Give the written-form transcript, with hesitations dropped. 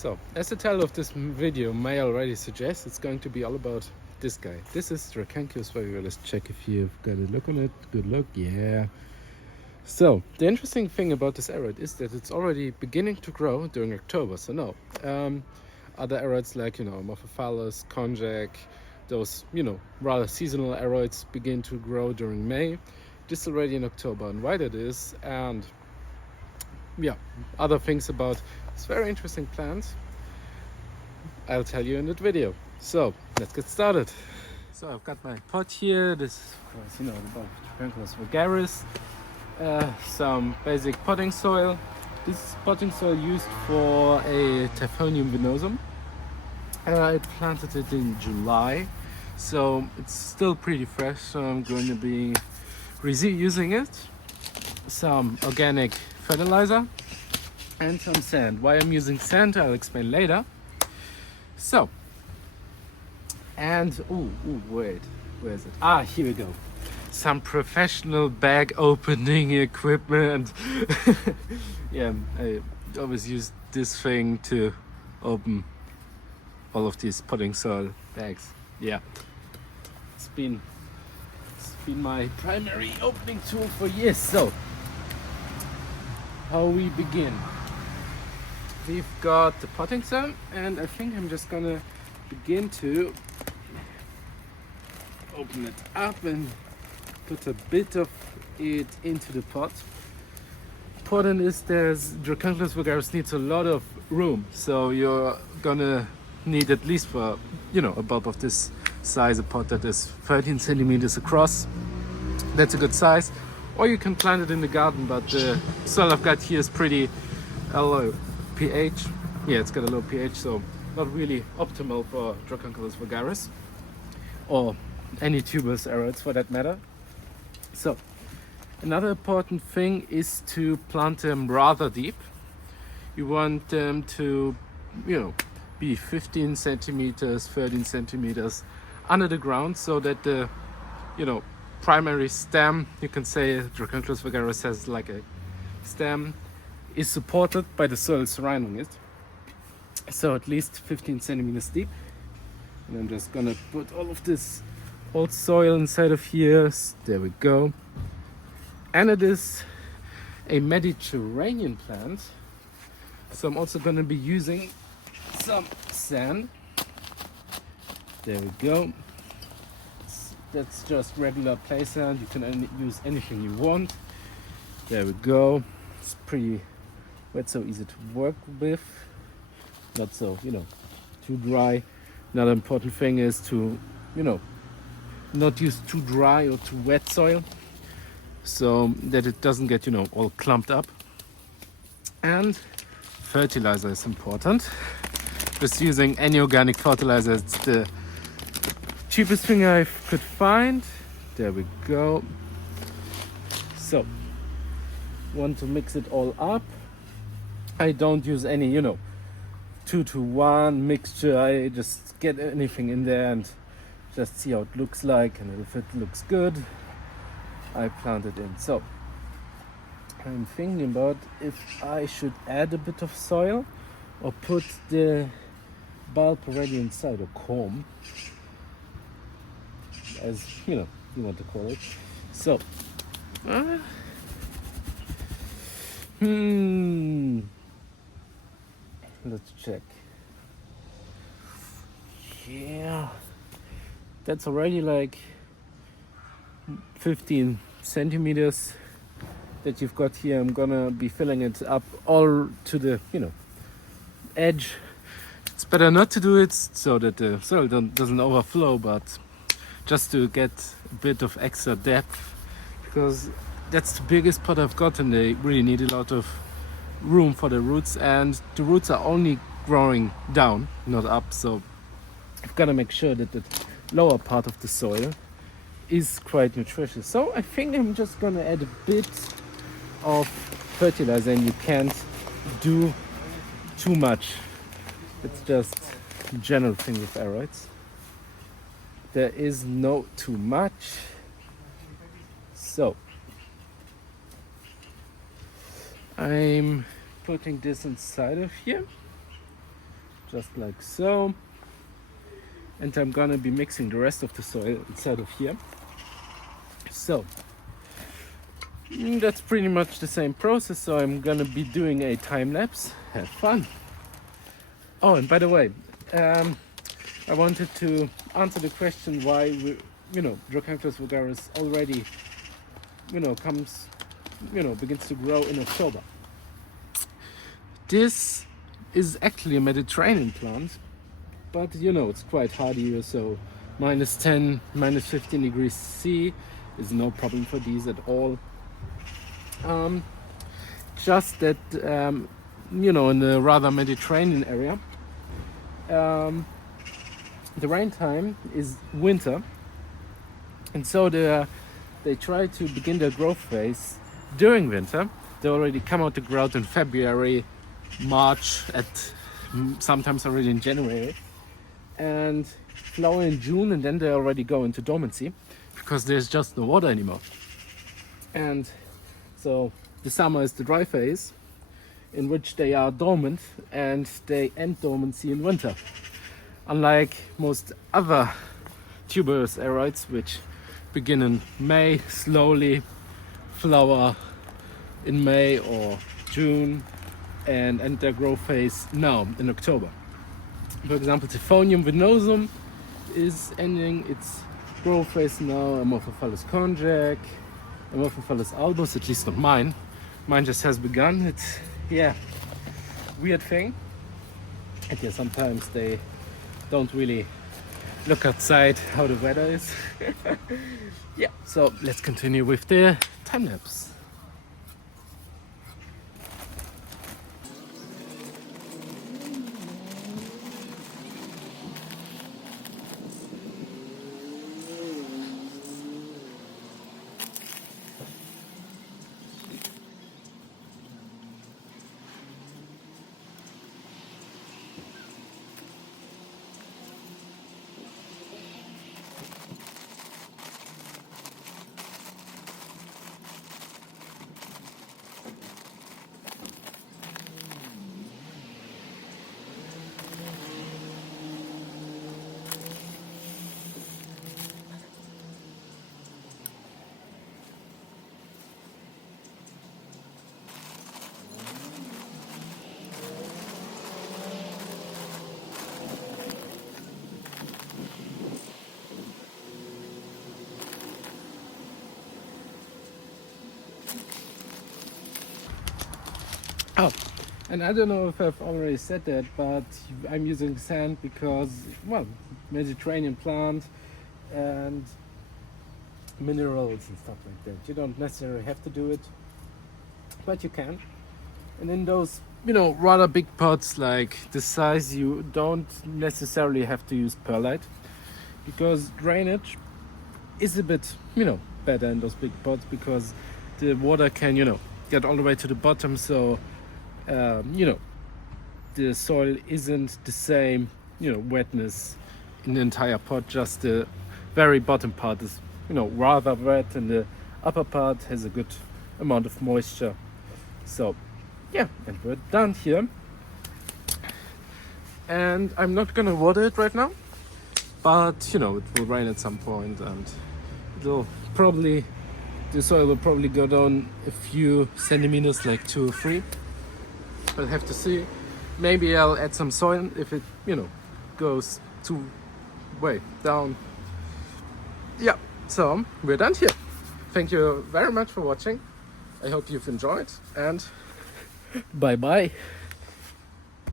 So, as the title of this video may already suggest, it's going to be all about this guy. This is Dracunculus Vulgaris. Let's check if you've got a look on it. Good look, yeah. So, the interesting thing about this aroid is that it's already beginning to grow during October. So no, other aroids like, Amorphophallus, konjac, those, rather seasonal aroids begin to grow during May. This already in October, and why that is, and yeah, other things about this very interesting plant, I'll tell you in that video. So let's get started. So I've got my pot here. This is, of course, the Dracunculus Vulgaris. Some basic potting soil. This is potting soil used for a Typhonium venosum. I planted it in July, so it's still pretty fresh. So I'm going to be using it. Some organic fertilizer and some sand. Why I'm using sand, I'll explain later. So, and wait, where is it? Ah, here we go. Some professional bag opening equipment. Yeah, I always use this thing to open all of these potting soil bags. Yeah, it's been my primary opening tool for years. So, how we begin? We've got the potting soil, and I think I'm just gonna begin to open it up and put a bit of it into the pot. Important is Dracunculus Vulgaris needs a lot of room, so you're gonna need at least for a bulb of this size, a pot that is 13 centimeters across. That's a good size. Or you can plant it in the garden, but the soil I've got here is pretty low pH. Yeah, it's got a low pH, so not really optimal for Dracunculus Vulgaris or any tuberous aroids for that matter. So another important thing is to plant them rather deep. You want them to, be 15 centimeters, 13 centimeters under the ground, so that the, primary stem, you can say Dracunculus Vulgaris has like a stem, is supported by the soil surrounding it. So at least 15 centimeters deep. And I'm just gonna put all of this old soil inside of here. There we go. And it is a Mediterranean plant, so I'm also gonna be using some sand. There we go. That's just regular play sand. You can use anything you want. There we go. It's pretty wet, so easy to work with. Not so, too dry. Another important thing is to, not use too dry or too wet soil, so that it doesn't get, all clumped up. And fertilizer is important. Just using any organic fertilizer. It's the cheapest thing I could find. There we go. So, want to mix it all up. I don't use any, 2-to-1 mixture. I just get anything in there and just see how it looks like, and if it looks good, I plant it in. So, I'm thinking about if I should add a bit of soil or put the bulb already inside, a comb, as you want to call it. So, let's check. Yeah, that's already like 15 centimeters that you've got here. I'm gonna be filling it up all to the edge. It's better not to do it so that the soil doesn't overflow, but just to get a bit of extra depth, because that's the biggest pot I've got, and they really need a lot of room for the roots, and the roots are only growing down, not up, so I've got to make sure that the lower part of the soil is quite nutritious. So I think I'm just gonna add a bit of fertilizer, and you can't do too much. It's just a general thing with aroids. There is no too much. So I'm putting this inside of here. just like so. And I'm gonna be mixing the rest of the soil inside of here. So that's pretty much the same process. So I'm gonna be doing a time lapse. Have fun. Oh, and by the way, I wanted to answer the question why Dracunculus vulgaris already begins to grow in October. This is actually a Mediterranean plant, but it's quite hardy here, so -10, -15 degrees C is no problem for these at all. Just that in the rather Mediterranean area, the rain time is winter, and so they try to begin their growth phase during winter. They already come out to growth in February, March, sometimes already in January, and flower in June, and then they already go into dormancy because there's just no water anymore. And so the summer is the dry phase in which they are dormant, and they end dormancy in winter. Unlike most other tuberous aroids, which begin in May, slowly flower in May or June, and end their growth phase now in October. For example, Typhonium venosum is ending its growth phase now. Amorphophallus konjac, Amorphophallus albus, at least not mine. Mine just has begun. It's weird thing. And sometimes they don't really look outside how the weather is. So let's continue with the time lapse. Oh, and I don't know if I've already said that, but I'm using sand because, Mediterranean plant and minerals and stuff like that. You don't necessarily have to do it, but you can. And in those, rather big pots like this size, you don't necessarily have to use perlite, because drainage is a bit, better in those big pots, because the water can, get all the way to the bottom. So the soil isn't the same, wetness in the entire pot. Just the very bottom part is, rather wet, and the upper part has a good amount of moisture. So, and we're done here. And I'm not gonna water it right now, but it will rain at some point, and the soil will probably go down a few centimeters, like 2 or 3. I'll have to see. Maybe I'll add some soil if it, goes too way down. So we're done here. Thank you very much for watching. I hope you've enjoyed, and bye bye.